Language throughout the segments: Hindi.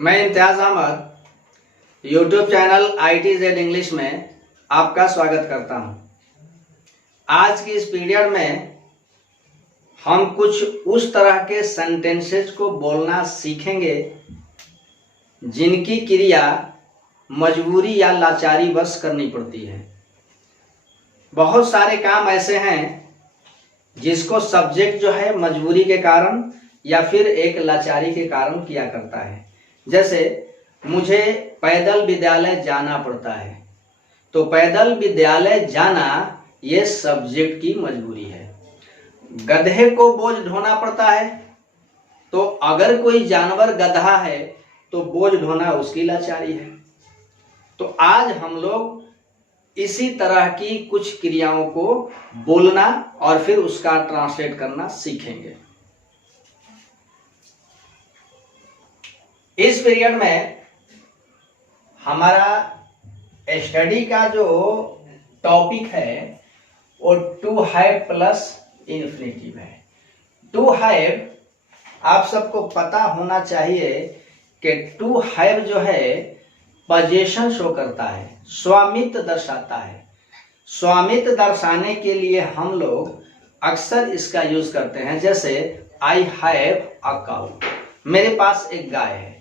मैं Imtiaz Ahmad YouTube channel ITZ English में आपका स्वागत करता हूं। आज की इस पीरियड में हम कुछ उस तरह के सेंटेंसेस को बोलना सीखेंगे जिनकी क्रिया मजबूरी या लाचारी वश करनी पड़ती है। बहुत सारे काम ऐसे हैं जिसको सब्जेक्ट जो है मजबूरी के कारण या फिर एक लाचारी के कारण किया करता है। जैसे मुझे पैदल विद्यालय जाना पड़ता है, तो पैदल विद्यालय जाना ये सब्जेक्ट की मजबूरी है। गधे को बोझ ढोना पड़ता है, तो अगर कोई जानवर गधा है तो बोझ ढोना उसकी लाचारी है। तो आज हम लोग इसी तरह की कुछ क्रियाओं को बोलना और फिर उसका ट्रांसलेट करना सीखेंगे। इस पीरियड में हमारा स्टडी का जो टॉपिक है वो टू हैव प्लस इन्फिनेटिव है। टू हैव आप सबको पता होना चाहिए कि टू हैव जो है पोजीशन शो करता है, स्वामित्व दर्शाता है। स्वामित्व दर्शाने के लिए हम लोग अक्सर इसका यूज करते हैं। जैसे आई हैव अ काउ, मेरे पास एक गाय है,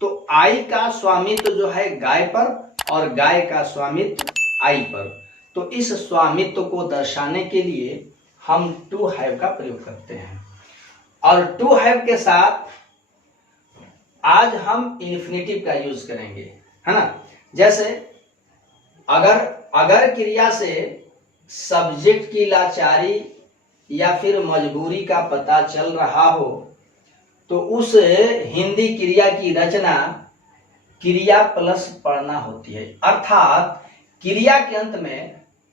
तो आई का स्वामित्व जो है गाय पर और गाय का स्वामित्व आई पर। तो इस स्वामित्व को दर्शाने के लिए हम टू हैव का प्रयोग करते हैं। और टू हैव के साथ आज हम इन्फिनेटिव का यूज करेंगे, है ना। जैसे अगर क्रिया से सब्जेक्ट की लाचारी या फिर मजबूरी का पता चल रहा हो तो उस हिंदी क्रिया की रचना क्रिया प्लस पढ़ना होती है। अर्थात क्रिया के अंत में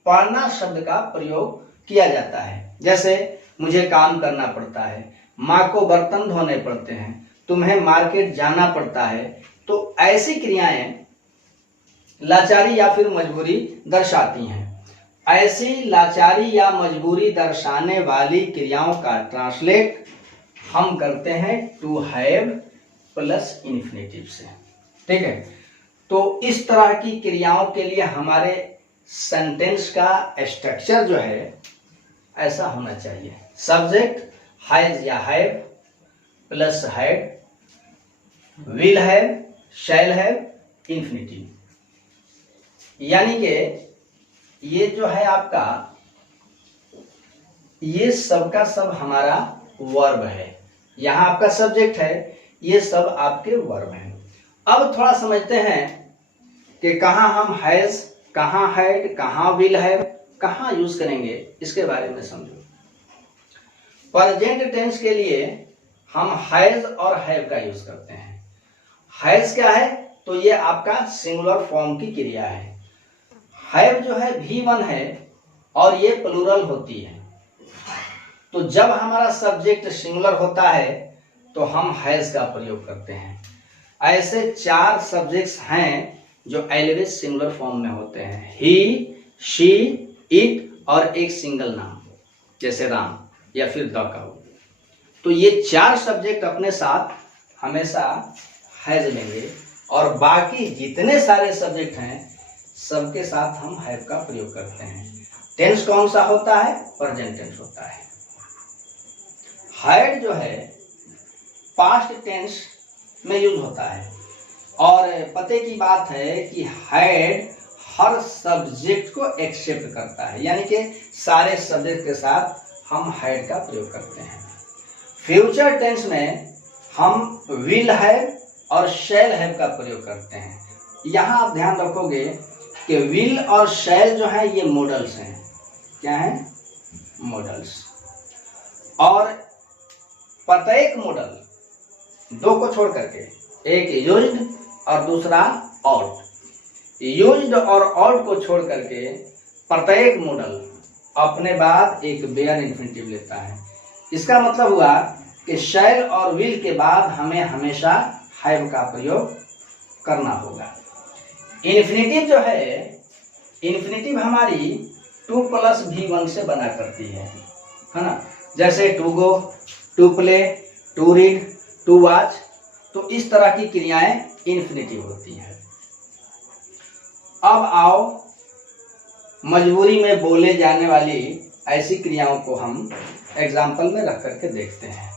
पढ़ना शब्द का प्रयोग किया जाता है। जैसे मुझे काम करना पड़ता है, माँ को बर्तन धोने पड़ते हैं, तुम्हें मार्केट जाना पड़ता है। तो ऐसी क्रियाएं लाचारी या फिर मजबूरी दर्शाती हैं। ऐसी लाचारी या मजबूरी दर्शाने वाली क्रियाओं का ट्रांसलेट हम करते हैं टू हैव प्लस इन्फिनेटिव से। ठीक है, तो इस तरह की क्रियाओं के लिए हमारे सेंटेंस का स्ट्रक्चर जो है ऐसा होना चाहिए। सब्जेक्ट हैज या have plus had, will have, shall have, infinitive. यानी कि ये जो है आपका ये सब का सब हमारा वर्ब है। यहाँ आपका सब्जेक्ट है, ये सब आपके वर्ब हैं। अब थोड़ा समझते हैं कि कहाँ हम हैज, कहाँ हैड, कहाँ विल हैव, कहाँ यूज करेंगे, इसके बारे में समझो। प्रेजेंट टेंस के लिए हम हैज और हैव का यूज करते हैं। हैज क्या है, तो ये आपका सिंगुलर फॉर्म की क्रिया है। हैव जो है V1 है और ये प्लूरल होती है। तो जब हमारा सब्जेक्ट सिंगुलर होता है तो हम हैज का प्रयोग करते हैं। ऐसे 4 सब्जेक्ट्स हैं जो ऑलवेज सिंगुलर फॉर्म में होते हैं। ही, शी, इट और एक सिंगल नाम जैसे राम या फिर द काऊ। तो ये 4 सब्जेक्ट अपने साथ हमेशा हैज लेंगे और बाकी जितने सारे सब्जेक्ट हैं सबके साथ हम हैव का प्रयोग करते हैं। टेंस कौन सा होता है, प्रेजेंट टेंस होता है। हैड जो है पास्ट टेंस में यूज होता है और पते की बात है कि हैड हर सब्जेक्ट को एक्सेप्ट करता है, यानी कि सारे सब्जेक्ट के साथ हम हैड का प्रयोग करते हैं। फ्यूचर टेंस में हम विल हैव और शैल हैव का प्रयोग करते हैं। यहाँ आप ध्यान रखोगे कि विल और शैल जो है ये मॉडल्स हैं। क्या है, मॉडल्स। और प्रत्येक मॉडल 2 को छोड़ करके, एक यूज्ड और दूसरा ऑट। यूज्ड और ऑट को छोड़ करके प्रत्येक मॉडल अपने बाद एक बेयर इन्फिनेटिव लेता है। इसका मतलब हुआ कि शैल और विल के बाद हमें हमेशा हैव का प्रयोग करना होगा। इन्फिनेटिव जो है, इन्फिनेटिव हमारी 2 प्लस V1 से बना करती है ना। जैसे to go, to play, to read, to watch. तो इस तरह की क्रियाएं इन्फिनेटिव होती हैं। अब आओ मजबूरी में बोले जाने वाली ऐसी क्रियाओं को हम एग्जाम्पल में रख करके देखते हैं।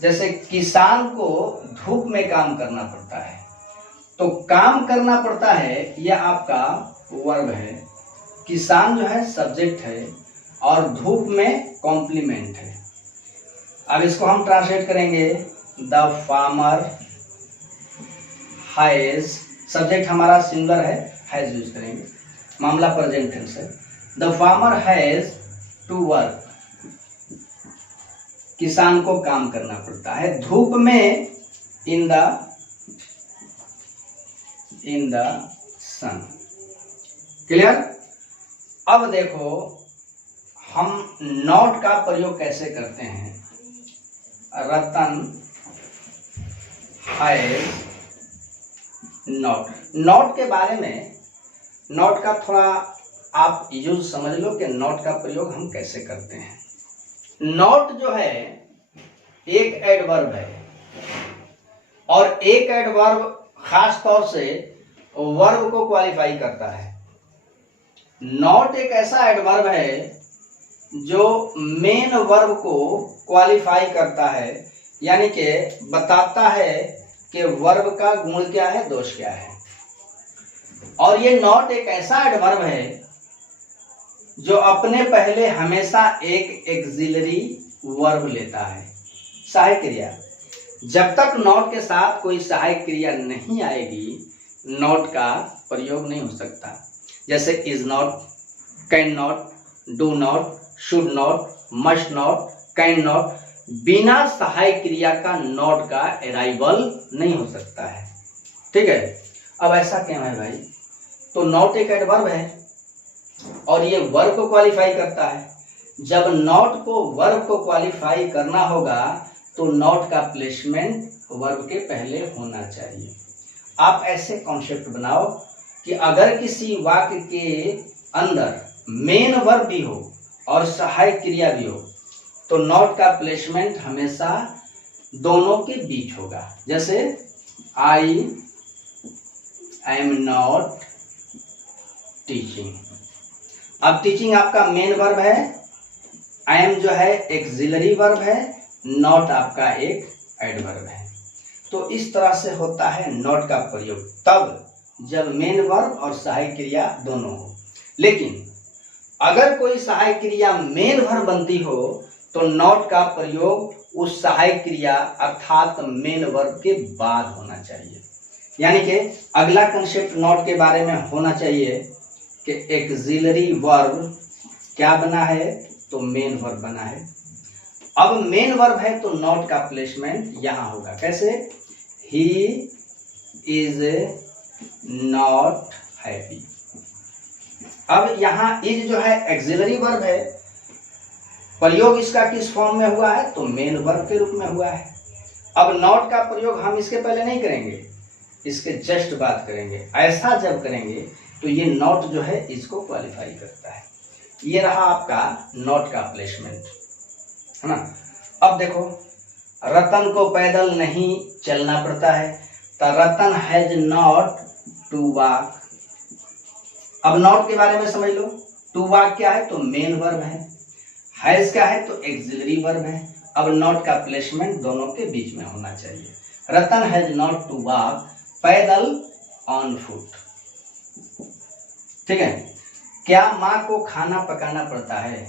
जैसे किसान को धूप में काम करना पड़ता है, तो काम करना पड़ता है यह आपका वर्ब है, किसान जो है सब्जेक्ट है और धूप में कॉम्प्लीमेंट है। अब इसको हम ट्रांसलेट करेंगे, द फार्मर हैज, सब्जेक्ट हमारा सिंगुलर है, हैज यूज करेंगे, मामला प्रेजेंट टेंस है। The farmer has to work, किसान को काम करना पड़ता है धूप में, इन द सन। क्लियर? अब देखो हम नॉट का प्रयोग कैसे करते हैं। रतन हैज नॉट, नॉट के बारे में, नॉट का थोड़ा आप यूज समझ लो कि नॉट का प्रयोग हम कैसे करते हैं। नॉट जो है एक एडवर्ब है और एक एडवर्ब खास तौर से वर्ब को क्वालिफाई करता है। नॉट एक ऐसा एडवर्ब है जो मेन वर्ब को क्वालिफाई करता है, यानी कि बताता है कि वर्ब का गुण क्या है, दोष क्या है। और ये नॉट एक ऐसा एडवर्ब है जो अपने पहले हमेशा एक एक्सिलरी वर्ब लेता है, सहायक क्रिया। जब तक नॉट के साथ कोई सहायक क्रिया नहीं आएगी, नॉट का प्रयोग नहीं हो सकता। जैसे is not, can not, do not, should not, must not, can not, बिना सहायक क्रिया का नॉट का अराइवल नहीं हो सकता है। ठीक है? अब ऐसा क्यों है भाई? तो नॉट एक एडवर्ब है और ये वर्ब को क्वालिफाई करता है। जब नॉट को वर्ब को क्वालिफाई करना होगा तो नॉट का प्लेसमेंट वर्ब के पहले होना चाहिए। आप ऐसे कॉन्सेप्ट बनाओ कि अगर किसी वाक्य के अंदर मेन वर्ब भी हो और सहायक क्रिया भी हो तो नॉट का प्लेसमेंट हमेशा दोनों के बीच होगा। जैसे आई एम नॉट टीचिंग, अब टीचिंग आपका मेन वर्ब है, आई एम जो है एक्सिलरी वर्ब है, नॉट आपका एक एडवर्ब है। तो इस तरह से होता है नॉट का प्रयोग तब जब मेन वर्ब और सहायक क्रिया दोनों हो। लेकिन अगर कोई सहायक क्रिया मेन वर्ब बनती हो तो नॉट का प्रयोग उस सहायक क्रिया अर्थात मेन वर्ब के बाद होना चाहिए। यानी कि अगला कंसेप्ट नॉट के बारे में होना चाहिए कि एक्सिलरी वर्ब क्या बना है, तो मेन वर्ब बना है। अब मेन वर्ब है तो नॉट का प्लेसमेंट यहां होगा। कैसे? He is not happy. अब यहां इज जो है एक्सिलरी वर्ब है, प्रयोग इसका किस फॉर्म में हुआ है, तो मेन वर्ब के रूप में हुआ है। अब नॉट का प्रयोग हम इसके पहले नहीं करेंगे, इसके जस्ट बात करेंगे। ऐसा जब करेंगे तो ये नॉट जो है इसको क्वालिफाई करता है। ये रहा आपका नॉट का प्लेसमेंट, है ना। अब देखो रतन को पैदल नहीं चलना पड़ता है, तो रतन हैज नॉट टू वॉक। अब नॉट के बारे में समझ लो, टू वॉक क्या है, तो मेन वर्ब है, हैज क्या है, तो एक्सिलरी वर्ब है। अब नॉट का प्लेसमेंट दोनों के बीच में होना चाहिए। रतन हैज नॉट टू वॉक पैदल ऑन फुट। ठीक है? क्या माँ को खाना पकाना पड़ता है?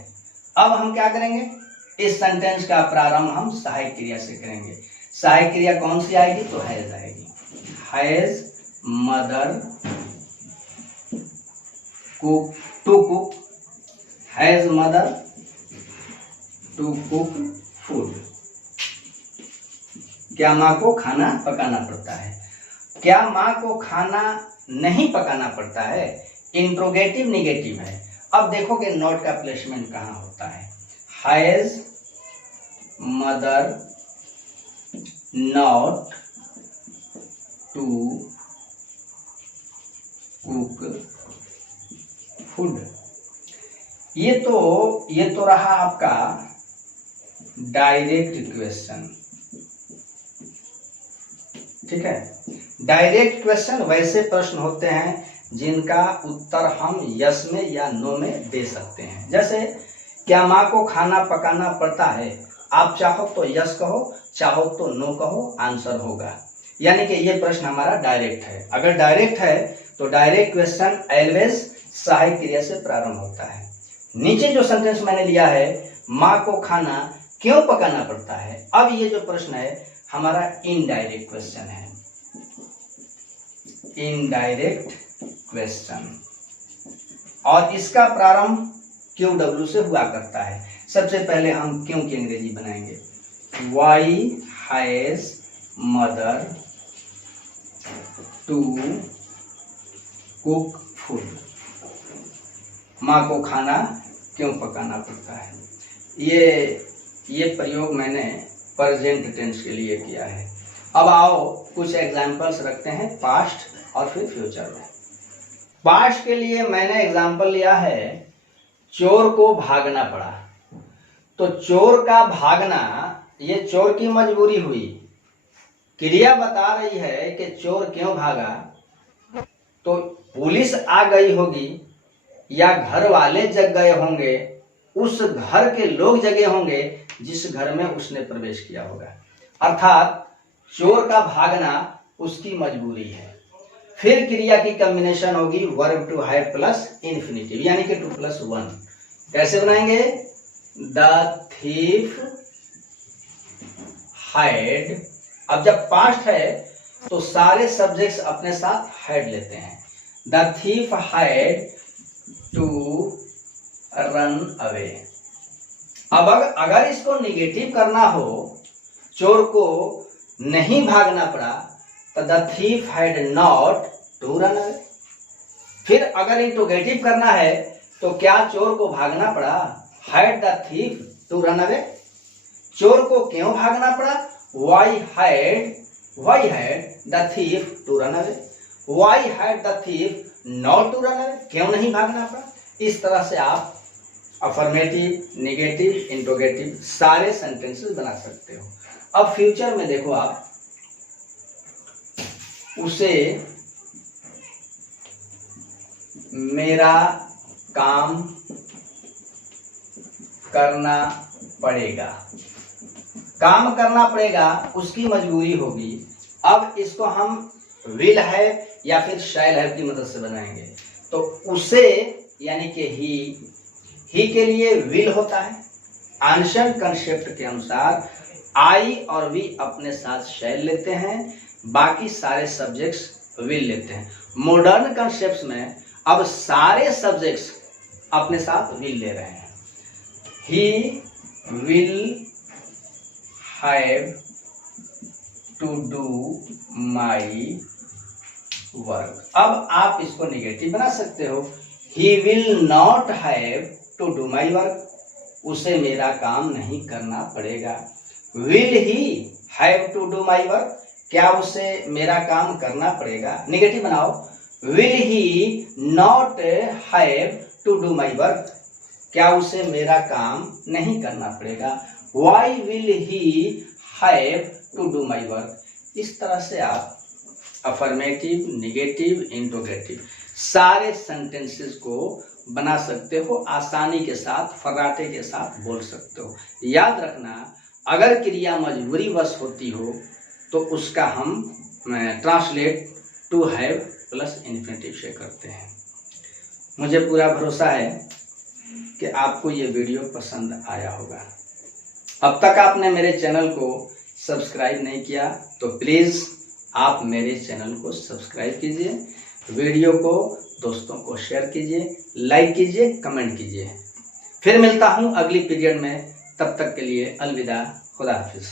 अब हम क्या करेंगे, इस सेंटेंस का प्रारंभ हम सहायक क्रिया से करेंगे। सहायक क्रिया कौन सी आएगी, तो हैज आएगी। Has mother cook to cook, has mother to cook food. क्या माँ को खाना पकाना पड़ता है? क्या माँ को खाना नहीं पकाना पड़ता है, इंट्रोगेटिव निगेटिव है। अब देखोगे नॉट का प्लेसमेंट कहाँ होता है। Has mother not to cook food. ये तो रहा आपका डायरेक्ट क्वेश्चन। ठीक है। डायरेक्ट क्वेश्चन वैसे प्रश्न होते हैं जिनका उत्तर हम यस में या नो में दे सकते हैं। जैसे क्या माँ को खाना पकाना पड़ता है, आप चाहो तो यस कहो, चाहो तो नो कहो, आंसर होगा। यानी कि ये प्रश्न हमारा डायरेक्ट है। अगर डायरेक्ट है तो डायरेक्ट क्वेश्चन ऑलवेज सहायक क्रिया से प्रारंभ होता है। नीचे जो सेंटेंस मैंने लिया है, माँ को खाना क्यों पकाना पड़ता है, अब ये जो प्रश्न है हमारा इनडायरेक्ट क्वेश्चन है, इनडायरेक्ट क्वेश्चन, और इसका प्रारंभ क्यू डब्ल्यू से हुआ करता है। सबसे पहले हम क्यों की अंग्रेजी बनाएंगे, why has mother to cook food, माँ को खाना क्यों पकाना पड़ता है। ये प्रयोग मैंने प्रेजेंट टेंस के लिए किया है। अब आओ कुछ एग्जाम्पल्स रखते हैं पास्ट और फिर फ्यूचर में। पास्ट के लिए मैंने एग्जाम्पल लिया है, चोर को भागना पड़ा। तो चोर का भागना ये चोर की मजबूरी हुई। क्रिया बता रही है कि चोर क्यों भागा, तो पुलिस आ गई होगी या घर वाले जग गए होंगे, उस घर के लोग जगे होंगे जिस घर में उसने प्रवेश किया होगा। अर्थात चोर का भागना उसकी मजबूरी है। फिर क्रिया की कॉम्बिनेशन होगी verb to have plus infinitive, यानी कि 2+1। कैसे बनाएंगे, द थीफ हैड। अब जब पास्ट है तो सारे सब्जेक्ट्स अपने साथ हैड लेते हैं। The thief had to run away. अब अगर इसको निगेटिव करना हो, चोर को नहीं भागना पड़ा, तो the thief had not to run away. फिर अगर इंटरोगेटिव करना है तो क्या चोर को भागना पड़ा, had the thief to run away. चोर को क्यों भागना पड़ा, why had the thief to run away. Why had the thief not to run away, क्यों नहीं भागना पड़ा। इस तरह से आप अफर्मेटिव, नेगेटिव, इंट्रोगेटिव सारे सेंटेंसेस बना सकते हो। अब फ्यूचर में देखो, आप उसे मेरा काम करना पड़ेगा, काम करना पड़ेगा उसकी मजबूरी होगी। अब इसको हम विल है या फिर शैल है की मदद से बनाएंगे। तो उसे यानी कि ही के लिए विल होता है। एंशिएंट कंसेप्ट के अनुसार आई और वी अपने साथ शैल लेते हैं, बाकी सारे सब्जेक्ट्स विल लेते हैं। मॉडर्न कंसेप्ट में अब सारे सब्जेक्ट्स अपने साथ विल ले रहे हैं। He will have to do my work. अब आप इसको नेगेटिव बना सकते हो, he will not have to do my work, उसे मेरा काम नहीं करना पड़ेगा। Will he have to do my work, क्या उसे मेरा काम करना पड़ेगा। नेगेटिव बनाओ, will he not have to do my work, क्या उसे मेरा काम नहीं करना पड़ेगा। Why will he have to do my work. इस तरह से आप अफर्मेटिव, नेगेटिव, इंट्रोगेटिव सारे सेंटेंसेस को बना सकते हो, आसानी के साथ, फर्राटे के साथ बोल सकते हो। याद रखना, अगर क्रिया मजबूरीवश होती हो तो उसका हम translate to have plus infinitive से करते हैं। मुझे पूरा भरोसा है कि आपको ये वीडियो पसंद आया होगा। अब तक आपने मेरे चैनल को सब्सक्राइब नहीं किया तो प्लीज़ आप मेरे चैनल को सब्सक्राइब कीजिए, वीडियो को दोस्तों को शेयर कीजिए, लाइक कीजिए, कमेंट कीजिए। फिर मिलता हूँ अगली पीरियड में, तब तक के लिए अलविदा, खुदा हाफिज़।